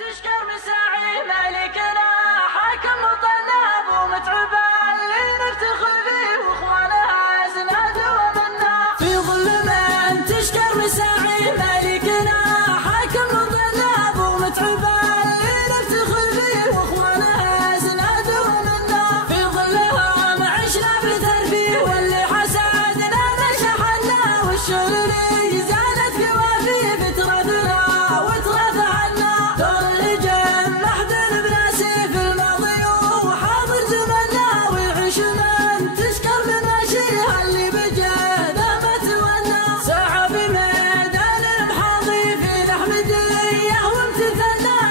تشكر مساعي ملكنا حاكم مطنب ومتعب اللي نفتخر فيه واخوانها زناد ومنا. في ظل من تشكر مساعي ملكنا حاكم مطنب ومتعب اللي نفتخر فيه واخوانها زناد ومنا. في ظلهم عشنا بترفيه واللي حسدنا نشحنا والشغل اللي زادت كوافيه بتراثنا وتراث عنا. دور الهجم محدن بناسي في الماضي وحاضر زمنا ويعيش من تشكر بماشيها اللي بجهده ما تولى. ساعة في ميدان المحاضي في نحمديه وامتثلنا